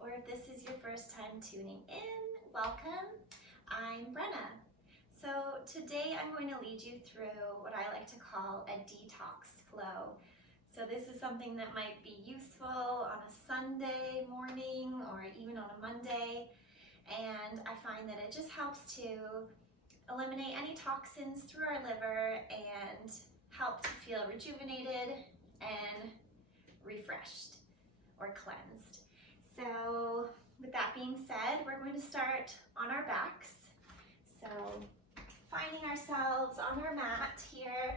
or if this is your first time tuning in, welcome. I'm Brenna. So today I'm going to lead you through what I like to call a detox flow. So this is something that might be useful on a Sunday morning or even on a Monday, and I find that it just helps to eliminate any toxins through our liver and help to feel rejuvenated and refreshed or cleansed. So with that being said, we're going to start on our backs. So finding ourselves on our mat here,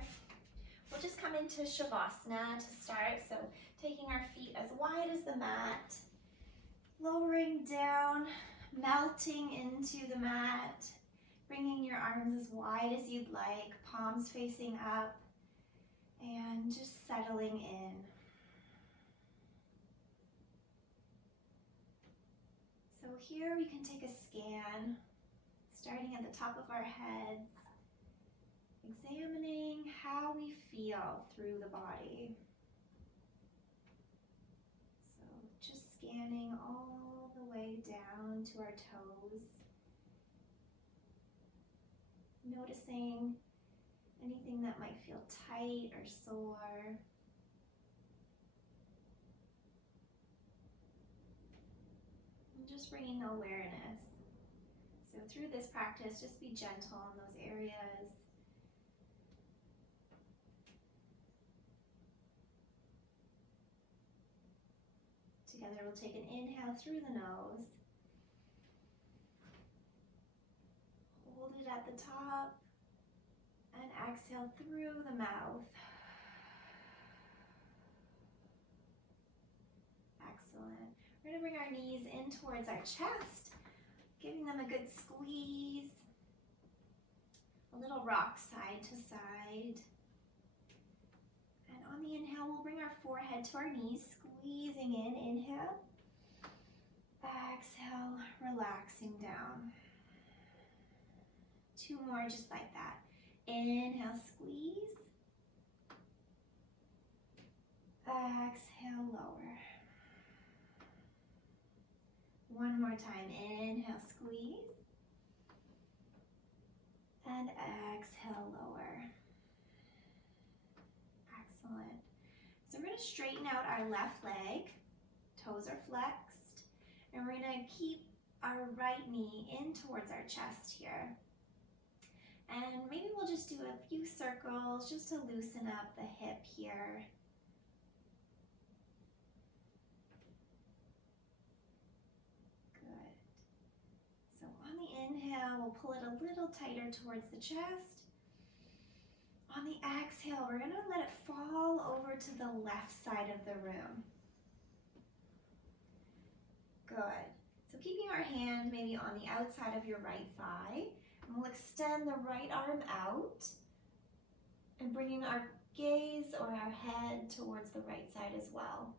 we'll just come into Shavasana to start. So taking our feet as wide as the mat, lowering down, melting into the mat, bringing your arms as wide as you'd like, palms facing up, and just settling in. So here we can take a scan, starting at the top of our heads, examining how we feel through the body. So just scanning all the way down to our toes, noticing anything that might feel tight or sore. Just bringing awareness. So through this practice, just be gentle in those areas. Together we'll take an inhale through the nose. Hold it at the top and exhale through the mouth. Excellent. We're going to bring our knees in towards our chest, giving them a good squeeze. A little rock side to side. And on the inhale, we'll bring our forehead to our knees, squeezing in. Inhale. Exhale, relaxing down. Two more just like that. Inhale, squeeze. Exhale, lower. One more time, inhale, squeeze, and exhale, lower. Excellent. So we're going to straighten out our left leg, toes are flexed, and we're going to keep our right knee in towards our chest here. And maybe we'll just do a few circles just to loosen up the hip here. Inhale, we'll pull it a little tighter towards the chest. On the exhale, we're going to let it fall over to the left side of the room. Good. So keeping our hand maybe on the outside of your right thigh, and we'll extend the right arm out and bringing our gaze or our head towards the right side as well.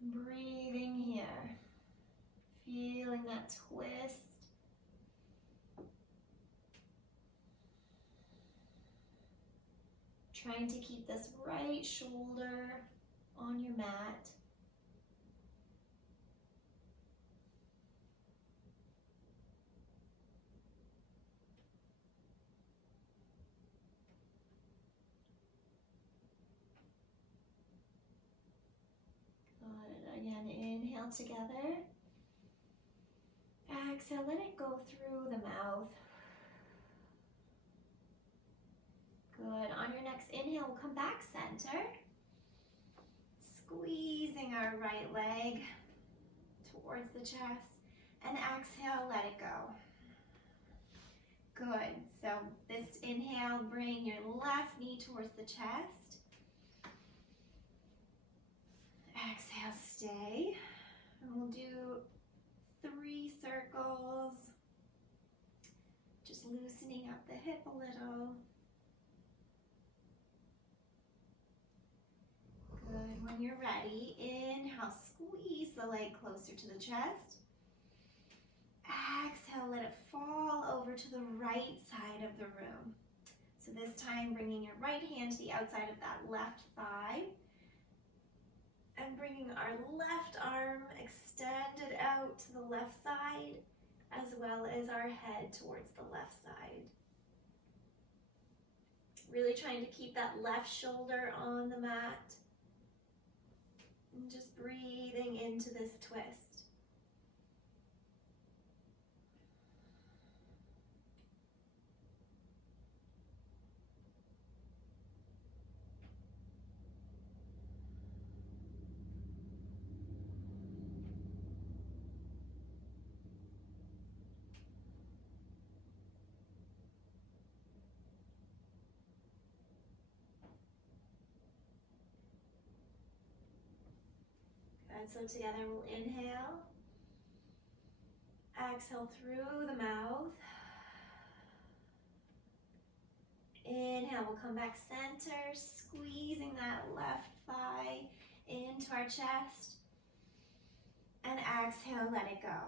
Breathing here, feeling that twist. Trying to keep this right shoulder on your mat. Good. Again, inhale together. Exhale, let it go through the mouth. Good. On your next inhale, we'll come back center. Squeezing our right leg towards the chest. And exhale, let it go. Good. So this inhale, bring your left knee towards the chest. Exhale, stay. And we'll do 3 circles. Just loosening up the hip a little. Good. When you're ready, inhale, squeeze the leg closer to the chest. Exhale, let it fall over to the right side of the room. So this time, bringing your right hand to the outside of that left thigh. And bringing our left arm extended out to the left side, as well as our head towards the left side. Really trying to keep that left shoulder on the mat. And just breathing into this twist. Good, so together we'll inhale. Exhale through the mouth. Inhale, we'll come back center, squeezing that left thigh into our chest. And exhale, let it go.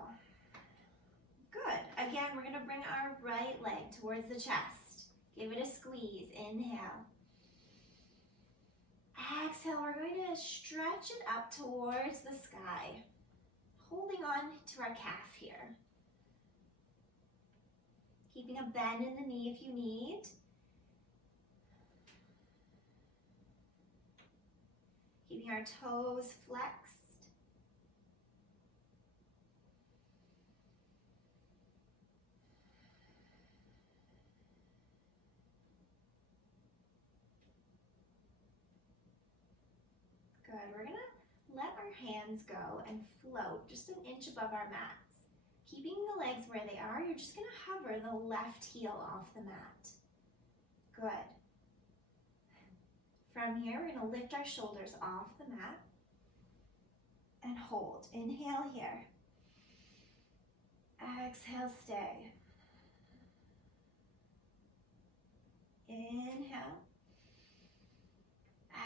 Good. Again, we're going to bring our right leg towards the chest. Give it a squeeze. Inhale. Exhale, we're going to stretch it up towards the sky, holding on to our calf here. Keeping a bend in the knee if you need. Keeping our toes flexed. Good, we're gonna let our hands go and float just an inch above our mats. Keeping the legs where they are, you're just gonna hover the left heel off the mat. Good. From here, we're gonna lift our shoulders off the mat and hold. Inhale here. Exhale, stay. Inhale.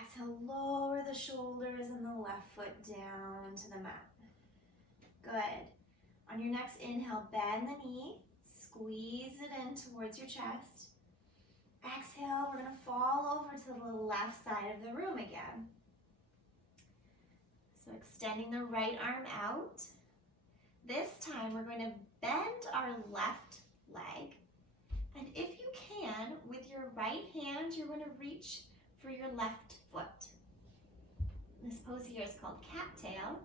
Exhale, lower the shoulders and the left foot down to the mat. Good. On your next inhale, bend the knee, squeeze it in towards your chest. Exhale, we're gonna fall over to the left side of the room again. So extending the right arm out. This time we're going to bend our left leg. And if you can, with your right hand, you're going to reach for your left foot. This pose here is called cattail.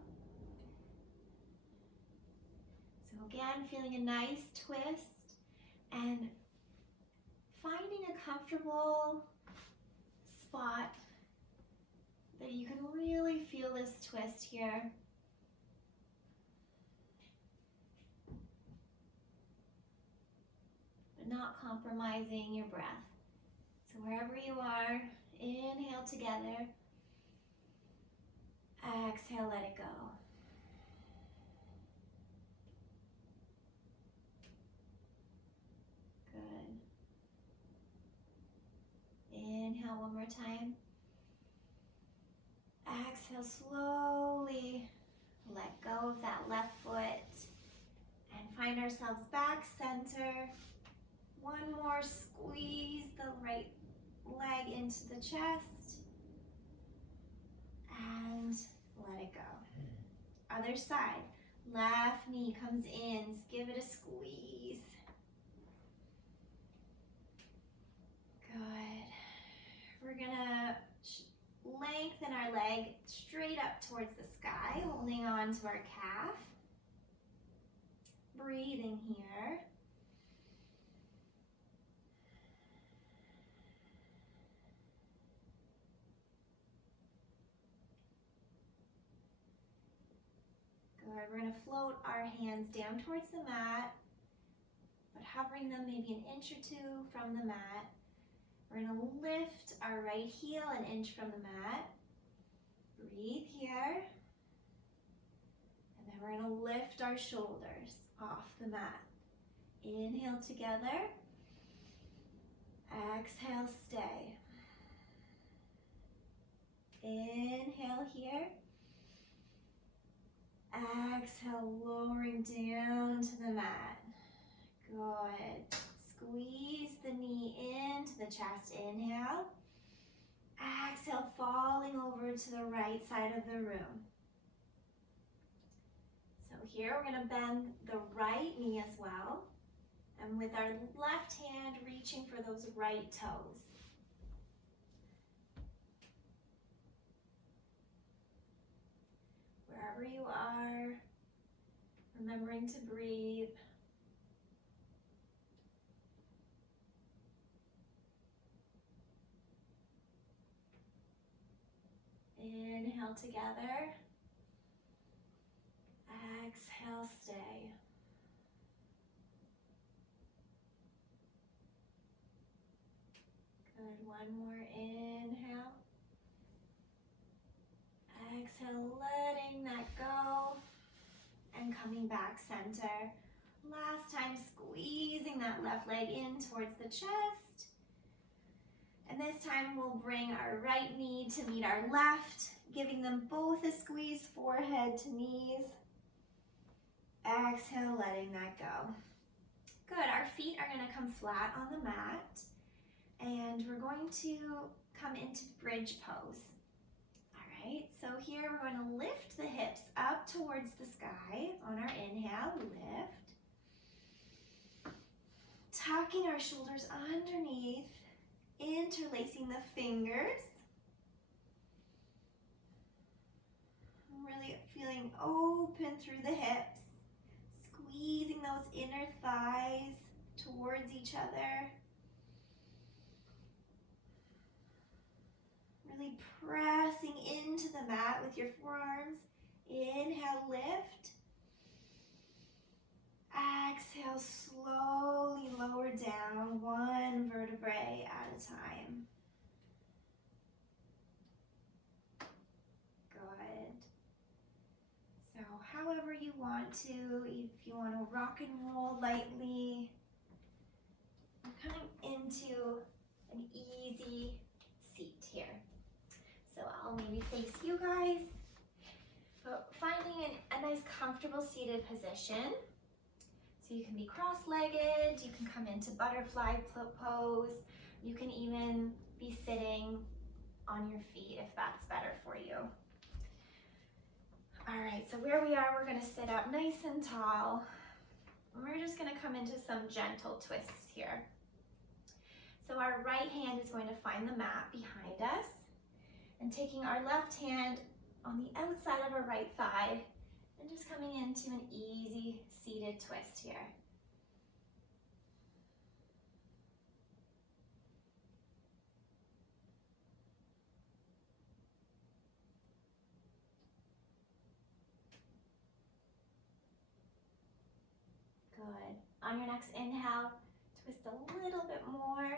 So again, feeling a nice twist and finding a comfortable spot that you can really feel this twist here. But not compromising your breath. So wherever you are, inhale together. Exhale, let it go. Good. Inhale one more time. Exhale, slowly let go of that left foot and find ourselves back center. One more squeeze the right leg into the chest and let it go. Other side, left knee comes in, give it a squeeze. Good. We're gonna lengthen our leg straight up towards the sky, holding on to our calf. Breathing here. Good. We're going to float our hands down towards the mat, but hovering them maybe an inch or two from the mat. We're going to lift our right heel an inch from the mat. Breathe here. And then we're going to lift our shoulders off the mat. Inhale together. Exhale, stay. Inhale here. Exhale, lowering down to the mat. Good. Squeeze the knee into the chest. Inhale. exhale, falling over to the right side of the room. So here we're going to bend the right knee as well. And with our left hand reaching for those right toes. Wherever you are, remembering to breathe. Inhale together. Exhale, stay. Good, one more inhale. Exhale, letting that go. And coming back center. Last time, squeezing that left leg in towards the chest. And this time we'll bring our right knee to meet our left, giving them both a squeeze, forehead to knees. Exhale, letting that go. Good, our feet are going to come flat on the mat. And we're going to come into bridge pose. All right, so here we're going to lift the hips up towards the sky on our inhale, lift. Tucking our shoulders underneath, interlacing the fingers. Really feeling open through the hips, squeezing those inner thighs towards each other. Really pressing into the mat with your forearms. Inhale, lift. Exhale, slowly lower down, one vertebrae at a time. Good. So however you want to, if you want to rock and roll lightly, we're coming into an easy seat here. So I'll maybe face you guys, but finding a nice comfortable seated position. So you can be cross-legged, you can come into butterfly pose, you can even be sitting on your feet if that's better for you. All right, so where we are, we're gonna sit up nice and tall. And we're just gonna come into some gentle twists here. So our right hand is going to find the mat behind us, and taking our left hand on the outside of our right thigh, and just coming into an easy seated twist here. Good. On your next inhale, twist a little bit more.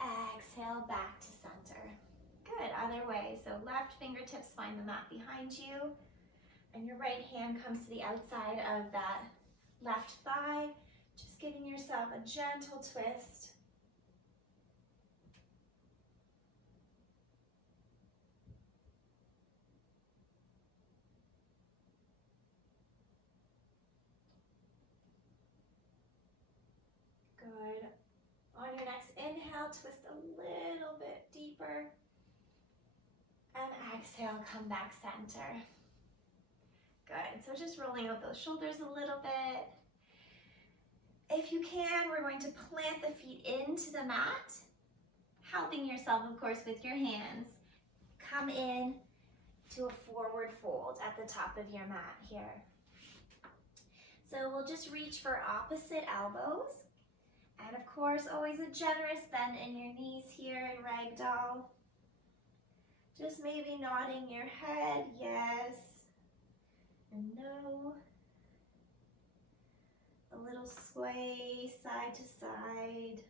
Exhale, back to center. Good, other way. So left fingertips find the mat behind you, and your right hand comes to the outside of that left thigh, just giving yourself a gentle twist. Good. On your next inhale, twist a little bit deeper. And exhale, come back center. Good, so just rolling out those shoulders a little bit. If you can, we're going to plant the feet into the mat, helping yourself, of course, with your hands. Come in to a forward fold at the top of your mat here. So we'll just reach for opposite elbows. And of course, always a generous bend in your knees here in ragdoll. Just maybe nodding your head, yes and no. A little sway side to side.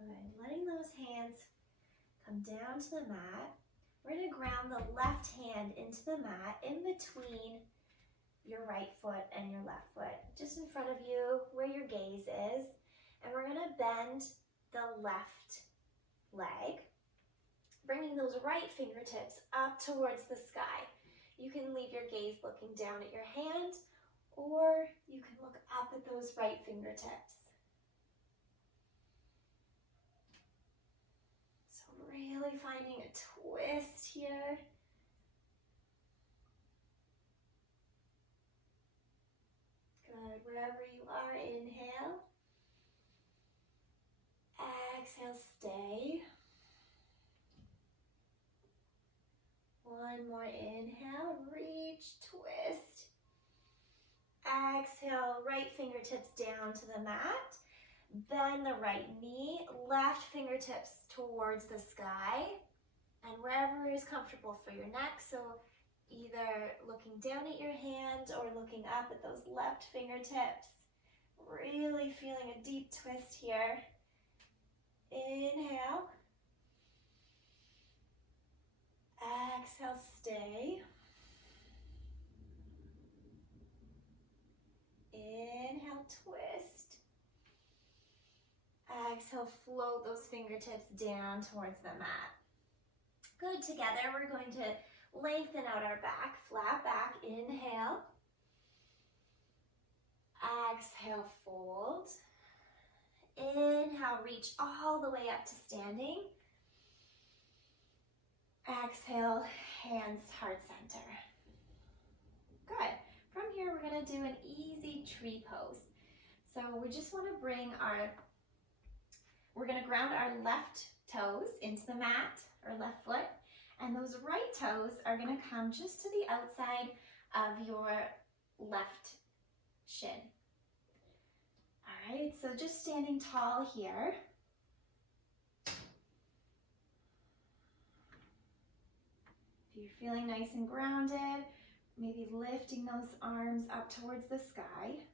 Good. Letting those hands come down to the mat. We're going to ground the left hand into the mat in between your right foot and your left foot just in front of you where your gaze is. And we're gonna bend the left leg, bringing those right fingertips up towards the sky. You can leave your gaze looking down at your hand, or you can look up at those right fingertips. So really finding a twist here. Good, wherever you are, inhale. Exhale, stay. One more inhale, reach, twist. Exhale, right fingertips down to the mat. Bend the right knee, left fingertips towards the sky. And wherever is comfortable for your neck, so either looking down at your hand or looking up at those left fingertips. Really feeling a deep twist here. Inhale. Exhale, stay. Inhale, twist. Exhale, float those fingertips down towards the mat. Good, together we're going to lengthen out our back, flat back, inhale. Exhale, fold. Inhale, reach all the way up to standing. Exhale, hands heart center. Good. From here, we're gonna do an easy tree pose. So we just wanna we're gonna ground our left toes into the mat, or left foot, and those right toes are gonna come just to the outside of your left shin. All right, so just standing tall here. If you're feeling nice and grounded, maybe lifting those arms up towards the sky.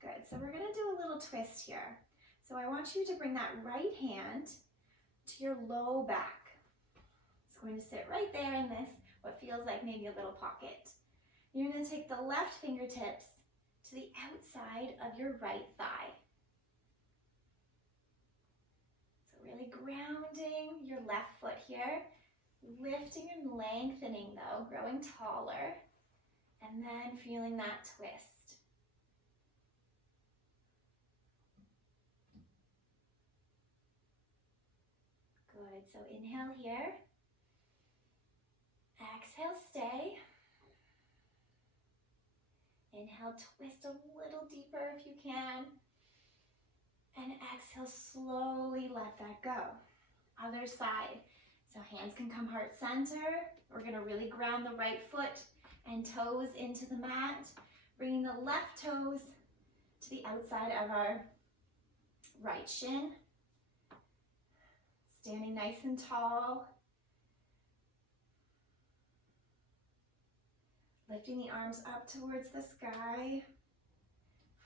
Good, so we're gonna do a little twist here. So I want you to bring that right hand to your low back. It's going to sit right there in this, what feels like maybe a little pocket. You're gonna take the left fingertips to the outside of your right thigh. Really grounding your left foot here, lifting and lengthening though, growing taller, and then feeling that twist. Good, so inhale here, exhale, stay. Inhale, twist a little deeper if you can. And exhale, slowly let that go. Other side. So hands can come heart center. We're gonna really ground the right foot and toes into the mat. Bringing the left toes to the outside of our right shin. Standing nice and tall. Lifting the arms up towards the sky.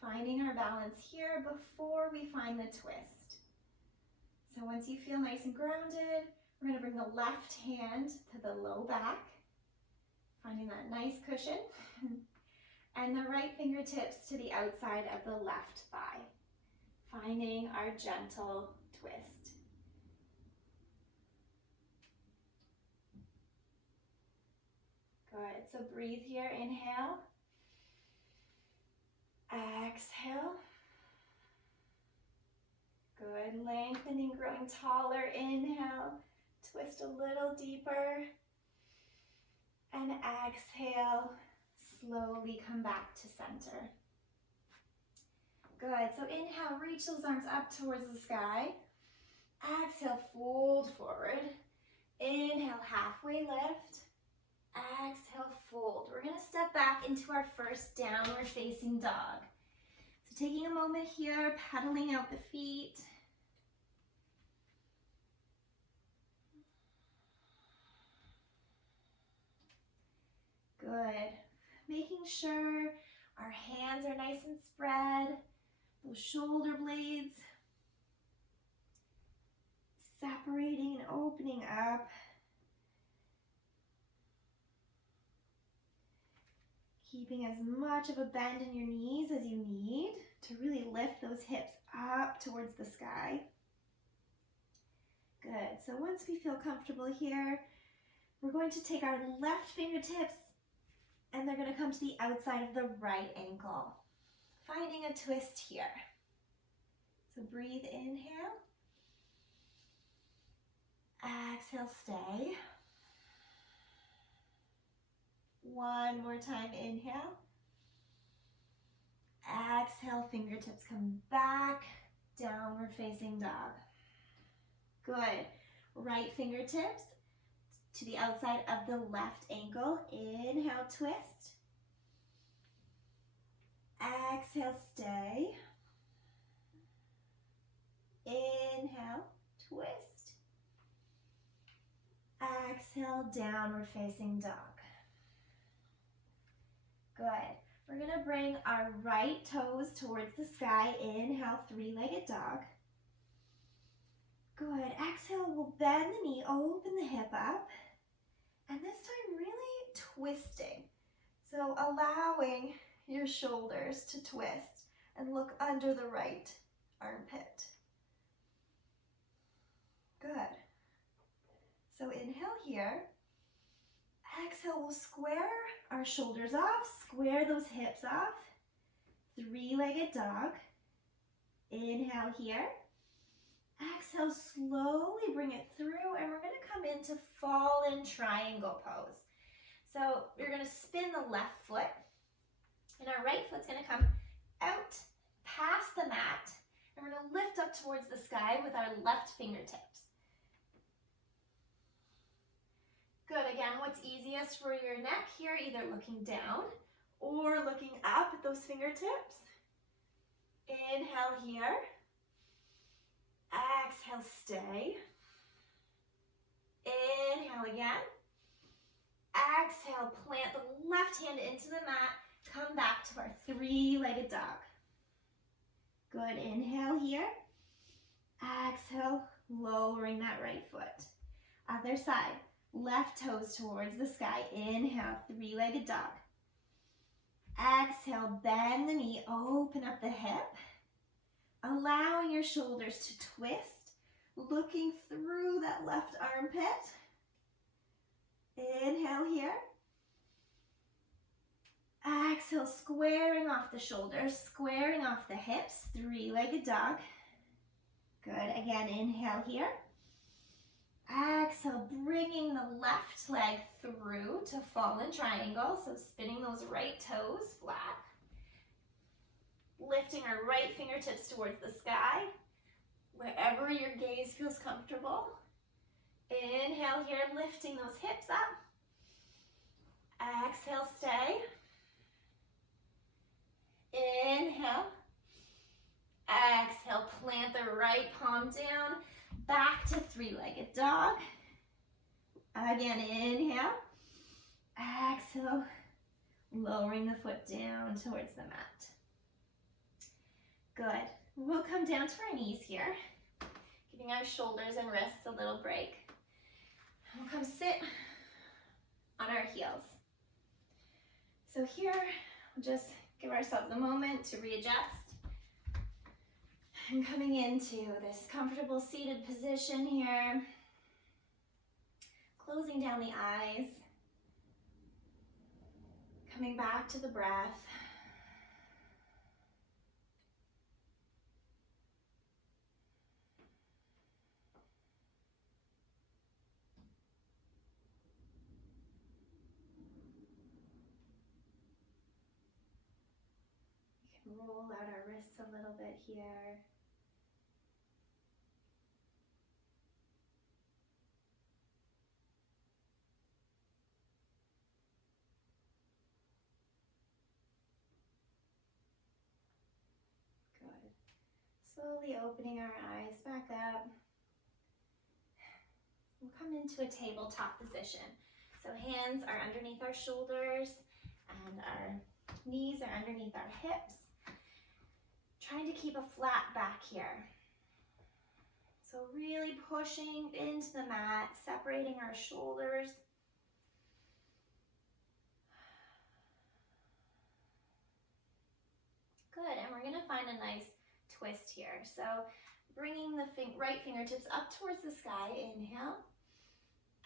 Finding our balance here before we find the twist. So once you feel nice and grounded, we're going to bring the left hand to the low back, finding that nice cushion, and the right fingertips to the outside of the left thigh, finding our gentle twist. Good, so breathe here, inhale. Exhale. Good, lengthening, growing taller. Inhale, twist a little deeper. And exhale, slowly come back to center. Good, so inhale, reach those arms up towards the sky. Exhale, fold forward. Inhale, halfway lift. Exhale, fold. We're gonna step back into our first downward facing dog. So taking a moment here, pedaling out the feet. Good. Making sure our hands are nice and spread. Those shoulder blades separating and opening up. Keeping as much of a bend in your knees as you need to really lift those hips up towards the sky. Good. So once we feel comfortable here, we're going to take our left fingertips and they're going to come to the outside of the right ankle, finding a twist here. So breathe, inhale. Exhale, stay. One more time, inhale. Exhale, fingertips come back, downward facing dog. Good. Right fingertips to the outside of the left ankle. Inhale, twist. Exhale, stay. Inhale, twist. Exhale, downward facing dog. Good. We're going to bring our right toes towards the sky. Inhale, three-legged dog. Good. Exhale, we'll bend the knee, open the hip up. And this time really twisting. So allowing your shoulders to twist and look under the right armpit. Good. So inhale here. Exhale, we'll square our shoulders off, square those hips off. Three-legged dog. Inhale here. Exhale, slowly bring it through, and we're going to come into fallen triangle pose. So you're going to spin the left foot, and our right foot's going to come out past the mat, and we're going to lift up towards the sky with our left fingertips. Good. Again, what's easiest for your neck here, either looking down or looking up at those fingertips. Inhale here. Exhale, stay. Inhale again. Exhale, plant the left hand into the mat. Come back to our three-legged dog. Good. Inhale here. Exhale, lowering that right foot. Other side. Left toes towards the sky. Inhale, three-legged dog. Exhale, bend the knee, open up the hip. Allowing your shoulders to twist, looking through that left armpit. Inhale here. Exhale, squaring off the shoulders, squaring off the hips, three-legged dog. Good. Again, inhale here. Exhale, bringing the left leg through to fallen triangle. So spinning those right toes flat. Lifting our right fingertips towards the sky, wherever your gaze feels comfortable. Inhale here, lifting those hips up. Exhale, stay. Inhale. Exhale, plant the right palm down. Back to three-legged dog. Again, inhale. Exhale, lowering the foot down towards the mat. Good. We'll come down to our knees here, giving our shoulders and wrists a little break. We'll come sit on our heels. So here, we'll just give ourselves a moment to readjust. And coming into this comfortable seated position here, closing down the eyes, coming back to the breath. We can roll out our wrists a little bit here. Slowly opening our eyes back up. We'll come into a tabletop position. So hands are underneath our shoulders and our knees are underneath our hips. Trying to keep a flat back here. So really pushing into the mat, separating our shoulders. Good, and we're gonna find a nice twist here. So bringing the right fingertips up towards the sky, inhale.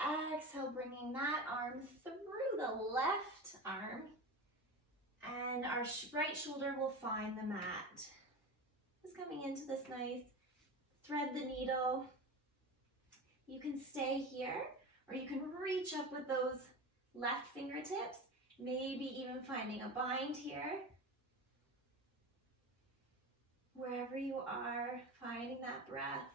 Exhale, bringing that arm through the left arm, and our right shoulder will find the mat. Just coming into this nice, thread the needle. You can stay here, or you can reach up with those left fingertips, maybe even finding a bind here. Wherever you are, finding that breath.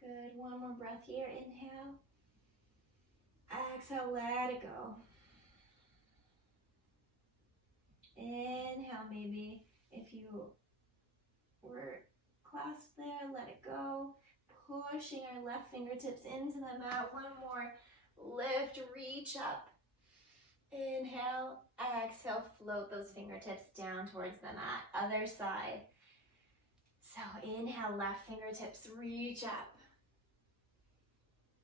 Good, one more breath here, inhale. Exhale, let it go. Inhale, maybe if you were clasped there, let it go. Pushing our left fingertips into the mat. One more, lift, reach up. Inhale, exhale, float those fingertips down towards the mat. Other side. So inhale, left fingertips, reach up.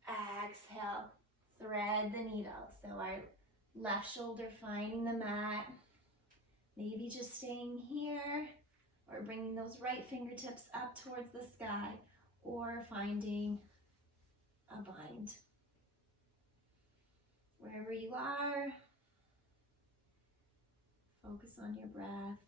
Exhale, thread the needle. So our left shoulder finding the mat. Maybe just staying here, or bringing those right fingertips up towards the sky, or finding a bind. Wherever you are, focus on your breath.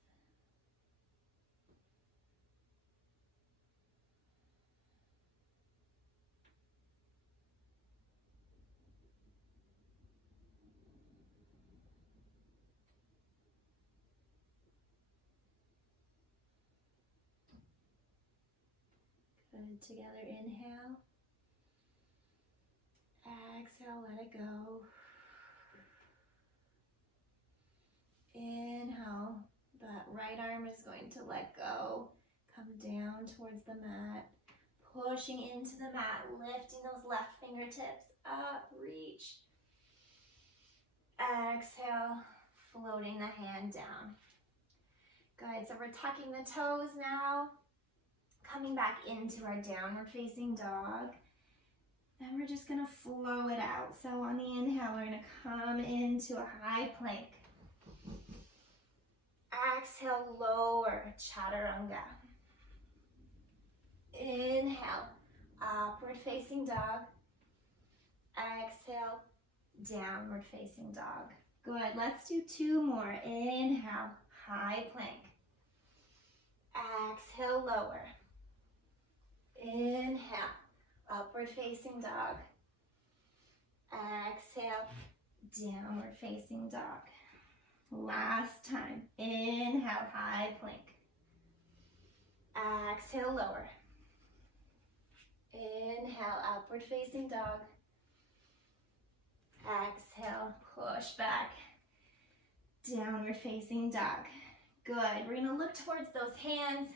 Good, together, inhale. Exhale, let it go. Inhale, that right arm is going to let go. Come down towards the mat. Pushing into the mat, lifting those left fingertips up, reach. Exhale, floating the hand down. Good, so we're tucking the toes now. Coming back into our downward facing dog. Then we're just gonna flow it out. So on the inhale, we're gonna come into a high plank. Exhale, lower, chaturanga. Inhale, upward facing dog. Exhale, downward facing dog. Good, let's do two more. Inhale, high plank. Exhale, lower. Inhale, upward facing dog. Exhale, downward facing dog. Last time. Inhale, high plank. Exhale, lower. Inhale, upward facing dog. Exhale, push back. Downward facing dog. Good. We're going to look towards those hands.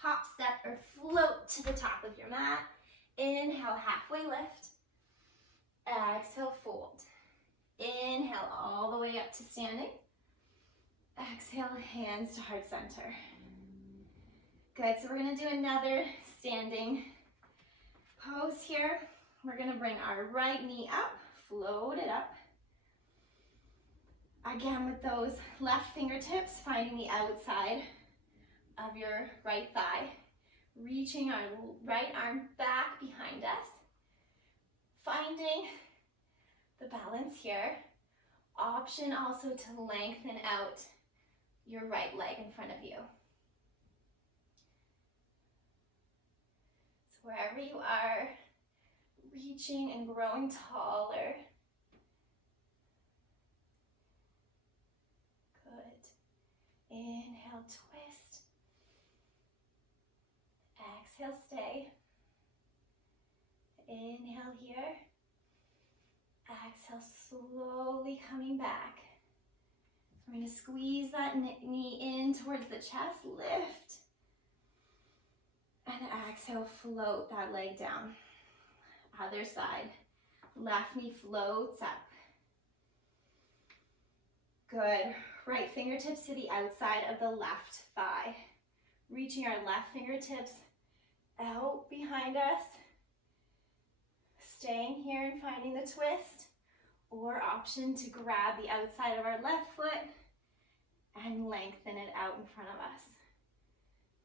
Hop, step, or float to the top of your mat. Inhale, halfway lift. Exhale, fold. Inhale, all the way up to standing. Exhale, hands to heart center. Good, so we're gonna do another standing pose here. We're gonna bring our right knee up, float it up. Again, with those left fingertips, finding the outside of your right thigh. Reaching our right arm back behind us. Finding the balance here. Option also to lengthen out your right leg in front of you. So wherever you are, reaching and growing taller. Good. Inhale, twist. Exhale, stay. Inhale here. Exhale, slowly coming back. We're going to squeeze that knee in towards the chest, lift. And exhale, float that leg down. Other side. Left knee floats up. Good. Right fingertips to the outside of the left thigh. Reaching our left fingertips out behind us. Staying here and finding the twist. Or option to grab the outside of our left foot and lengthen it out in front of us.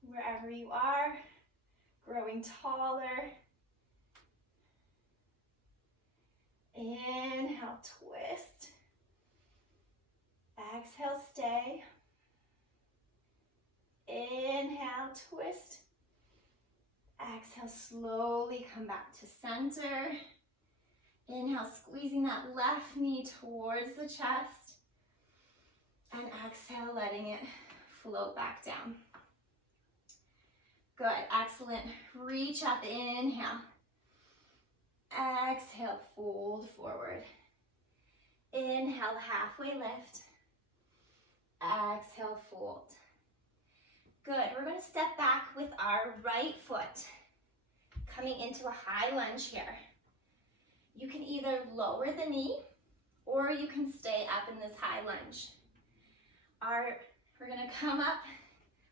Wherever you are, growing taller. Inhale, twist. Exhale, stay. Inhale, twist. Exhale, slowly come back to center. Inhale, squeezing that left knee towards the chest. And exhale, letting it float back down. Good, excellent. Reach up, inhale. Exhale, fold forward. Inhale, halfway lift. Exhale, fold. Good, we're going to step back with our right foot. Coming into a high lunge here. You can either lower the knee or you can stay up in this high lunge. We're going to come up,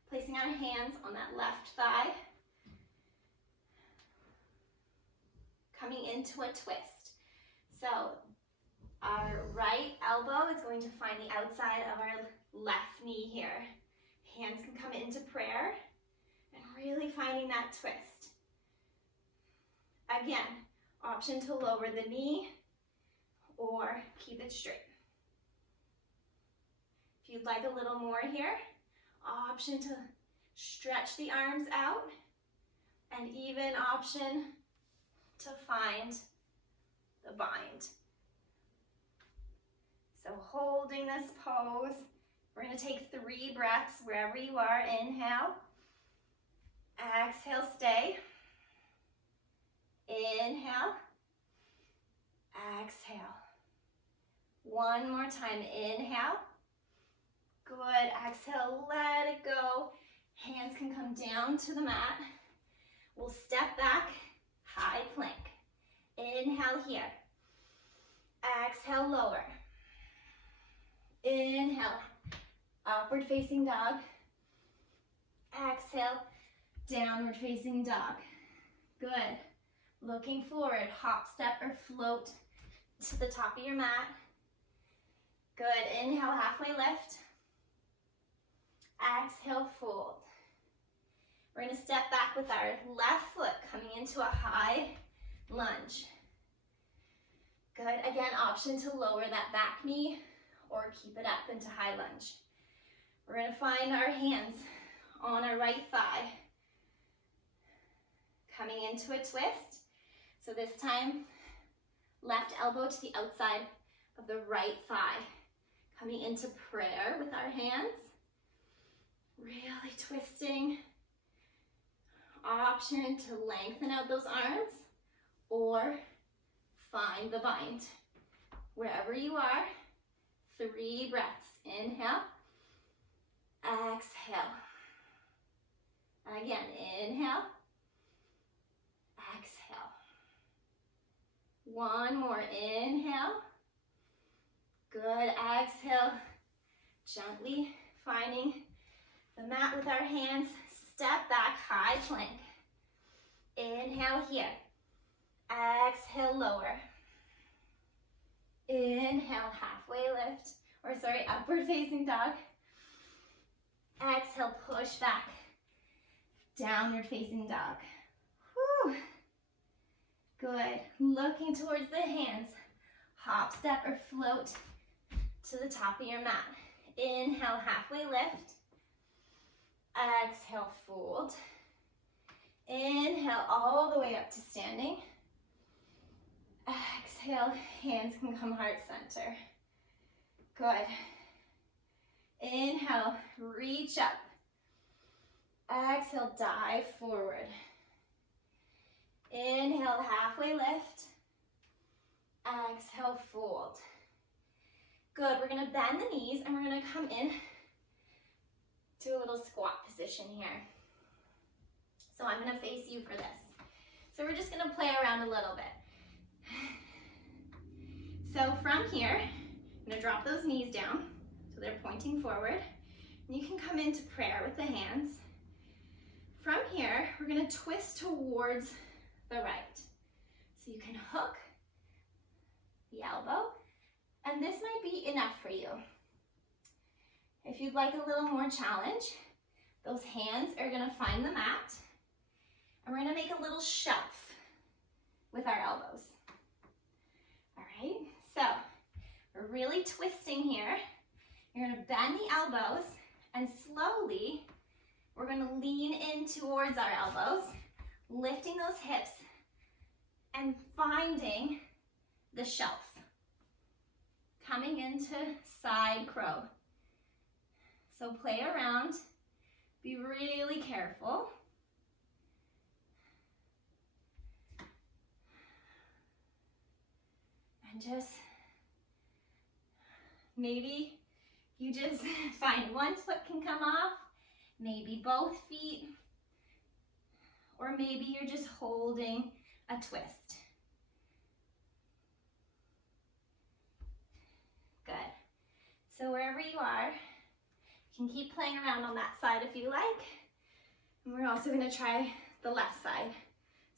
placing our hands on that left thigh. Coming into a twist. So our right elbow is going to find the outside of our left knee here. Hands can come into prayer and really finding that twist. Again, option to lower the knee or keep it straight. If you'd like a little more here, option to stretch the arms out, and even option to find the bind. So holding this pose, we're going to take 3 breaths wherever you are. Inhale, exhale, stay. Inhale, exhale. One more time, inhale. Good, exhale, let it go. Hands can come down to the mat. We'll step back, high plank. Inhale here. Exhale, lower. Inhale, upward facing dog. Exhale, downward facing dog. Good. Looking forward, hop, step, or float to the top of your mat. Good, inhale, halfway lift. Exhale, fold. We're going to step back with our left foot coming into a high lunge. Good, again, option to lower that back knee or keep it up into high lunge. We're going to find our hands on our right thigh. Coming into a twist. So this time, left elbow to the outside of the right thigh. Coming into prayer with our hands. Really twisting. Option to lengthen out those arms or find the bind. Wherever you are, 3 breaths. Inhale, exhale. Again, inhale, exhale. One more, inhale. Good, exhale. Gently finding the mat with our hands. Step back, high plank. Inhale here. Exhale, lower. Inhale, halfway lift. Upward facing dog. Exhale, push back. Downward facing dog. Whew. Good. Looking towards the hands. Hop, step, or float to the top of your mat. Inhale, halfway lift. Exhale, fold. Inhale, all the way up to standing. Exhale, hands can come heart center. Good. Inhale, reach up. Exhale, dive forward. Inhale, halfway lift. Exhale, fold. Good, we're gonna bend the knees and we're gonna come in to a little squat position here. So I'm gonna face you for this. So we're just gonna play around a little bit. So from here, I'm gonna drop those knees down so they're pointing forward. And you can come into prayer with the hands. From here, we're gonna twist towards the right. So you can hook the elbow, and this might be enough for you. If you'd like a little more challenge, those hands are gonna find the mat, and we're gonna make a little shelf with our elbows. All right, so we're really twisting here. You're gonna bend the elbows, and slowly, we're gonna lean in towards our elbows, lifting those hips, and finding the shelf. Coming into side crow. So play around, be really careful. And just, maybe you just find one foot can come off, maybe both feet, or maybe you're just holding a twist. Good. So wherever you are, you can keep playing around on that side if you like. And we're also going to try the left side.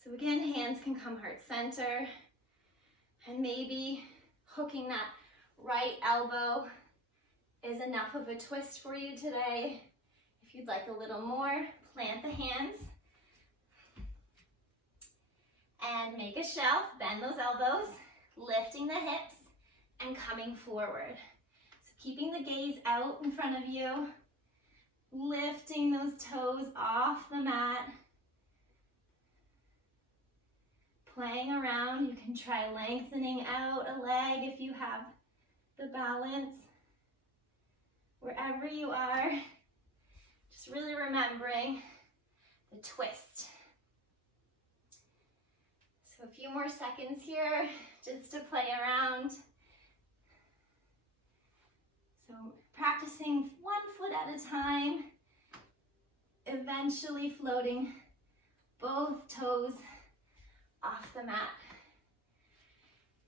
So again, hands can come heart center, and maybe hooking that right elbow is enough of a twist for you today. If you'd like a little more, plant the hands and make a shelf, bend those elbows, lifting the hips and coming forward. So keeping the gaze out in front of you, lifting those toes off the mat, playing around. You can try lengthening out a leg if you have the balance. Wherever you are, just really remembering the twist. So a few more seconds here just to play around. So practicing one foot at a time, eventually floating both toes off the mat.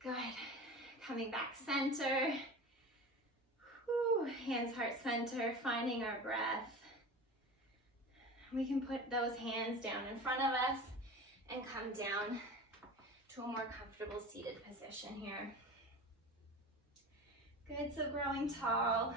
Good. Coming back center. Whew. Hands heart center, finding our breath. We can put those hands down in front of us and come down to a more comfortable seated position here. Good, so growing tall.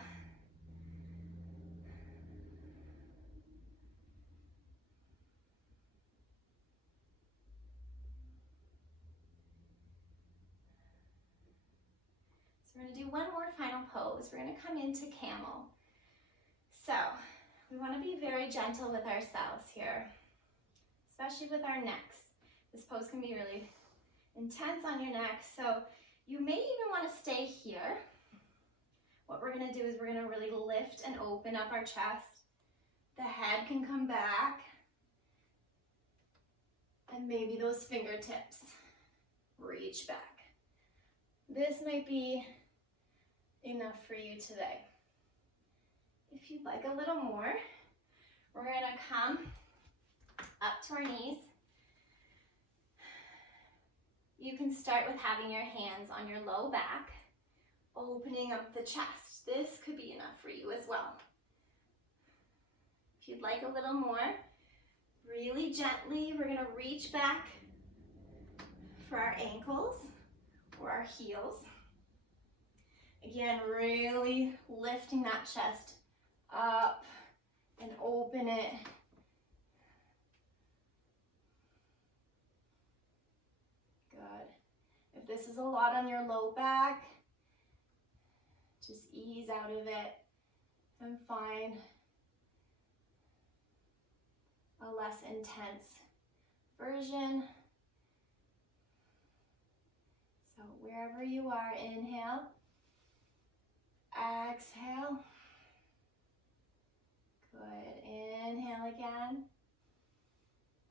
So we're going to do one more final pose. We're going to come into camel. So we want to be very gentle with ourselves here, especially with our necks. This pose can be really intense on your neck, so you may even want to stay here. What we're going to do is we're going to really lift and open up our chest. The head can come back, and maybe those fingertips reach back. This might be enough for you today. If you'd like a little more, we're going to come up to our knees. You can start with having your hands on your low back, opening up the chest. This could be enough for you as well. If you'd like a little more, really gently, we're going to reach back for our ankles or our heels. Again, really lifting that chest up and open it. Good. If this is a lot on your low back, just ease out of it and find a less intense version. So wherever you are, inhale, exhale. Good. Inhale again.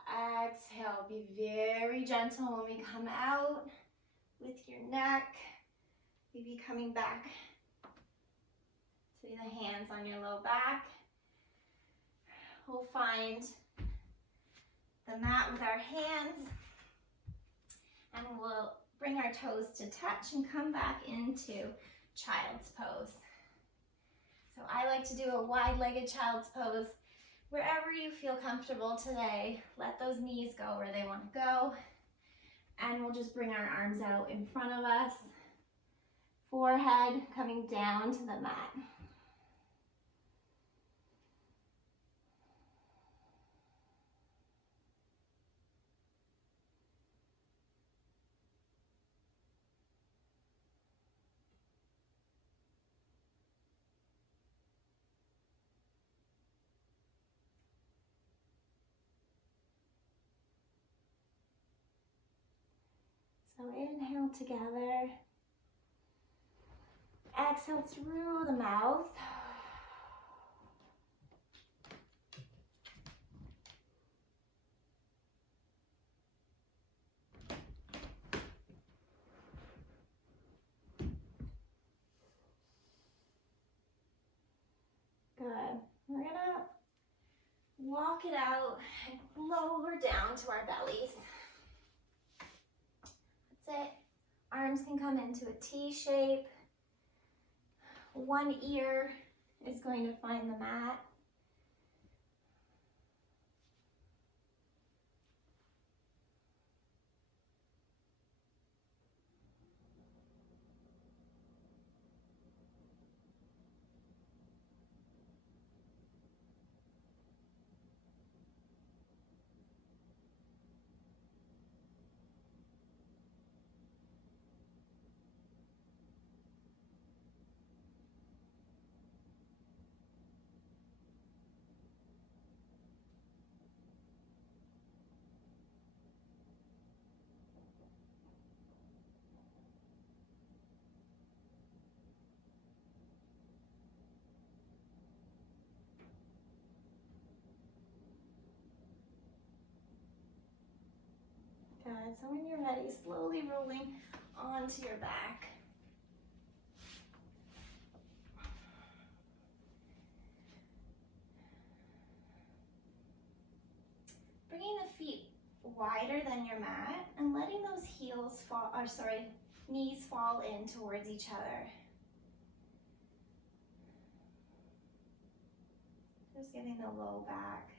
Exhale. Be very gentle when we come out with your neck. Maybe coming back So the hands on your low back. We'll find the mat with our hands, and we'll bring our toes to touch and come back into child's pose. So I like to do a wide-legged child's pose. Wherever you feel comfortable today, let those knees go where they want to go. And we'll just bring our arms out in front of us, forehead coming down to the mat. So inhale together, exhale through the mouth. Good. We're gonna walk it out and lower down to our bellies. That's it. Arms can come into a T shape. One ear is going to find the mat. Good. So when you're ready, slowly rolling onto your back. Bringing the feet wider than your mat and letting those knees fall in towards each other. Just getting the low back.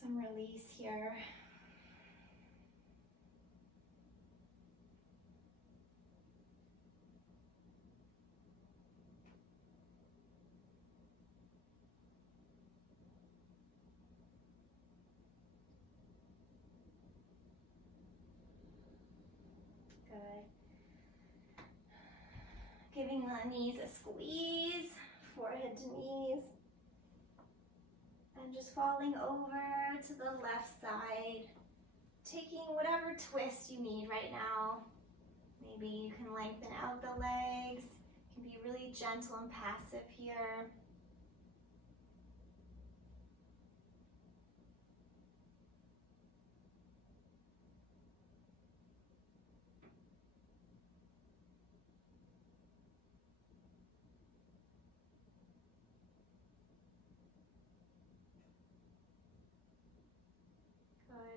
Some release here. Good. Giving the knees a squeeze, forehead to knees. And just falling over to the left side, taking whatever twist you need right now. Maybe you can lengthen out the legs. You can be really gentle and passive here.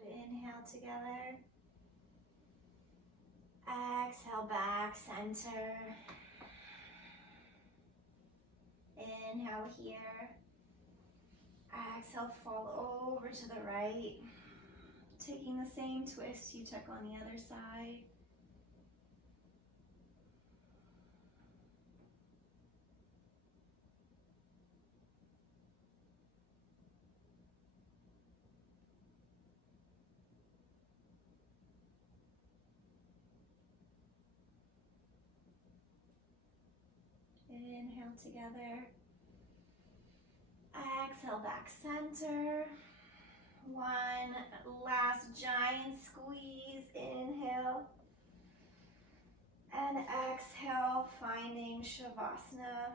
Inhale together. Exhale back, center. Inhale here. Exhale, fall over to the right. Taking the same twist you took on the other side. Inhale together. Exhale back center. One last giant squeeze. Inhale. And exhale, finding Shavasana.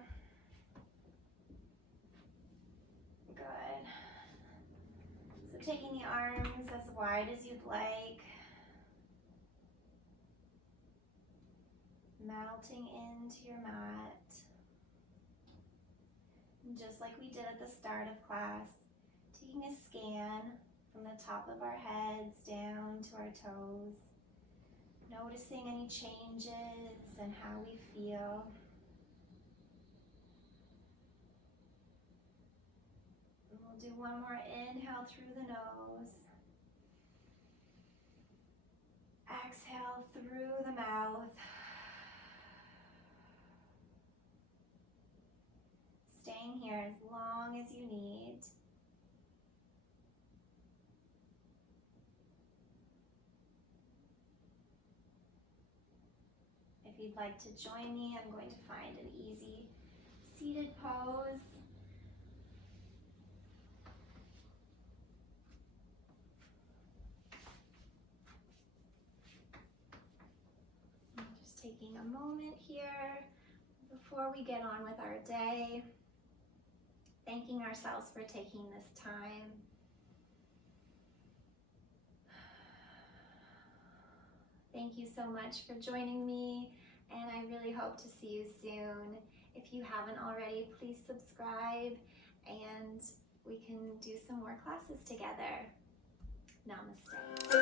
Good. So taking the arms as wide as you'd like. melting into your mat. And just like we did at the start of class, taking a scan from the top of our heads down to our toes, noticing any changes and how we feel. And we'll do one more inhale through the nose. Exhale through the mouth. Staying here as long as you need. If you'd like to join me, I'm going to find an easy seated pose. Just taking a moment here before we get on with our day, thanking ourselves for taking this time. Thank you so much for joining me, and I really hope to see you soon. If you haven't already, please subscribe, and we can do some more classes together. Namaste.